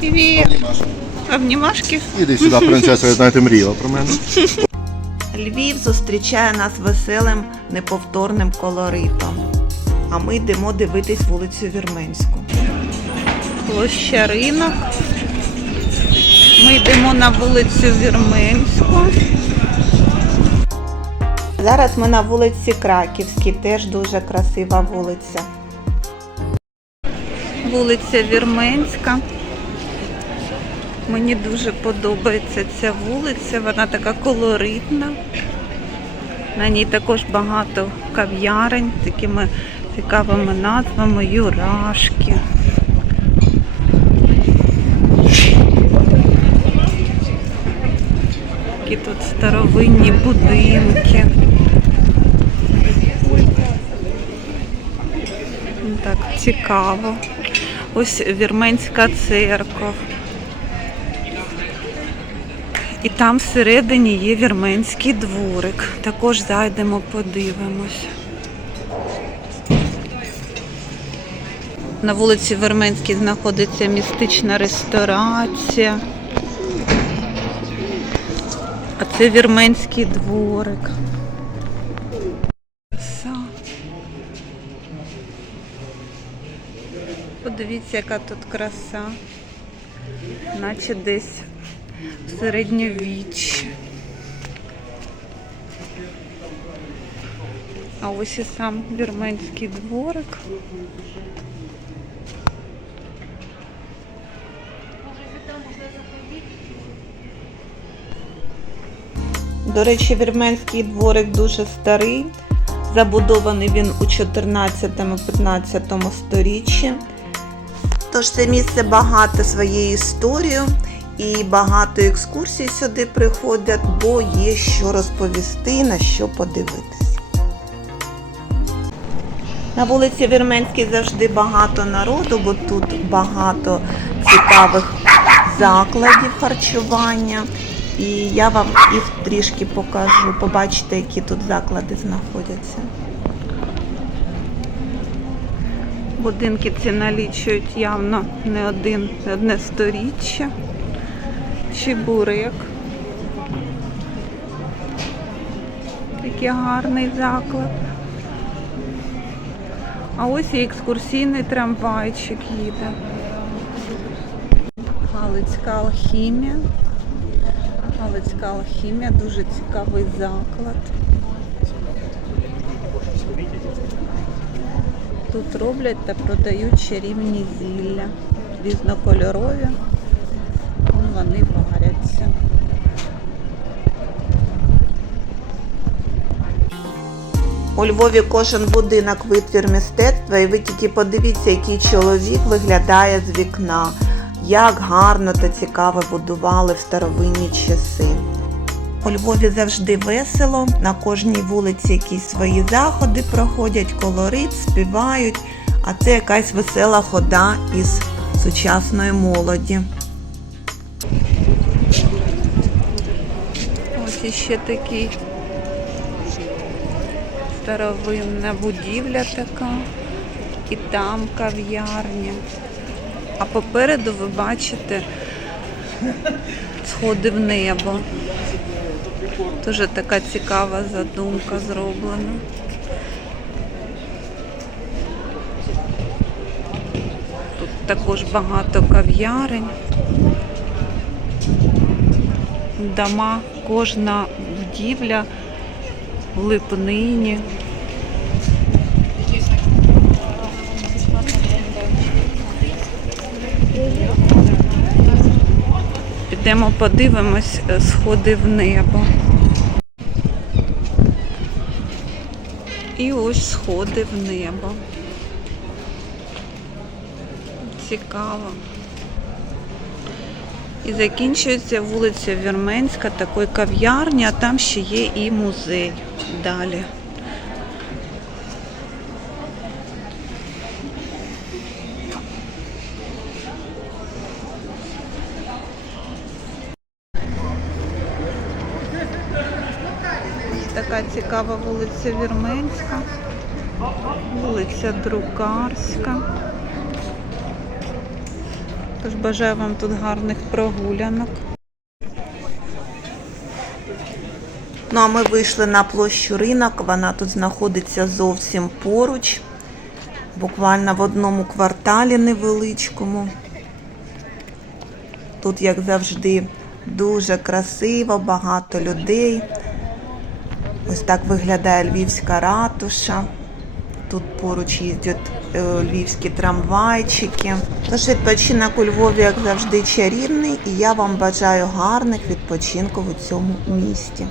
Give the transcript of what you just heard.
Привіт. Обнімашки. Іди сюди, принцеса, я знаю, мріяла про мене. Львів зустрічає нас веселим, неповторним колоритом. А ми йдемо дивитись вулицю Вірменську. Площа ринок. Ми йдемо на вулицю Вірменську. Зараз ми на вулиці Краківській, теж дуже красива вулиця. Вулиця Вірменська. Мені дуже подобається ця вулиця, вона така колоритна. На ній також багато кав'ярень з такими цікавими назвами Юрашки. Такі тут старовинні будинки. Так, цікаво. Ось Вірменська церква. І там всередині є вірменський дворик. Також зайдемо, подивимось. На вулиці Верменській знаходиться містична ресторація. А це вірменський дворик. Подивіться, яка тут краса. Наче десь в середньовіччі. А ось і сам вірменський дворик. До речі, вірменський дворик дуже старий. Забудований він у 14-15 сторіччі. Тож це місце багато своєю історією і багато екскурсій сюди приходять, бо є що розповісти, на що подивитись. На вулиці Вірменській завжди багато народу, бо тут багато цікавих закладів харчування. І я вам їх трішки покажу. Побачите, які тут заклади знаходяться. Будинки ці налічують явно не один, не одне сторіччя. Чебурек. Такий гарний заклад. А ось і екскурсійний трамвайчик їде. Галицька алхімія. Галицька алхімія, дуже цікавий заклад. Тут роблять та продають чарівні зілля. Різнокольорові. Вон Вони варяться. У Львові кожен будинок витвір мистецтва, і ви тільки подивіться, який чоловік виглядає з вікна. Як гарно та цікаво будували в старовинні часи. У Львові завжди весело, на кожній вулиці якісь свої заходи проходять, колорит, співають, а це якась весела хода із сучасної молоді. Ось іще такий старовинна будівля така, і там кав'ярня. А попереду ви бачите сходи в небо. Дуже така цікава задумка зроблена. Тут також багато кав'ярень. Дома, кожна будівля в липнині. Підемо подивимось е, сходи в небо. І ось сходи в небо. Цікаво. І закінчується вулиця Вірменська, такої кав'ярні, а там ще є і музей далі. Така цікава вулиця Вірменська, вулиця Друкарська. Тож бажаю вам тут гарних прогулянок. Ну а ми вийшли на площу ринок. Вона тут знаходиться зовсім поруч, буквально в одному кварталі невеличкому. Тут, як завжди, дуже красиво, багато людей. Ось так виглядає львівська ратуша. Тут поруч їздять е, львівські трамвайчики. Тож відпочинок у Львові, як завжди, чарівний, і я вам бажаю гарних відпочинків у цьому місті.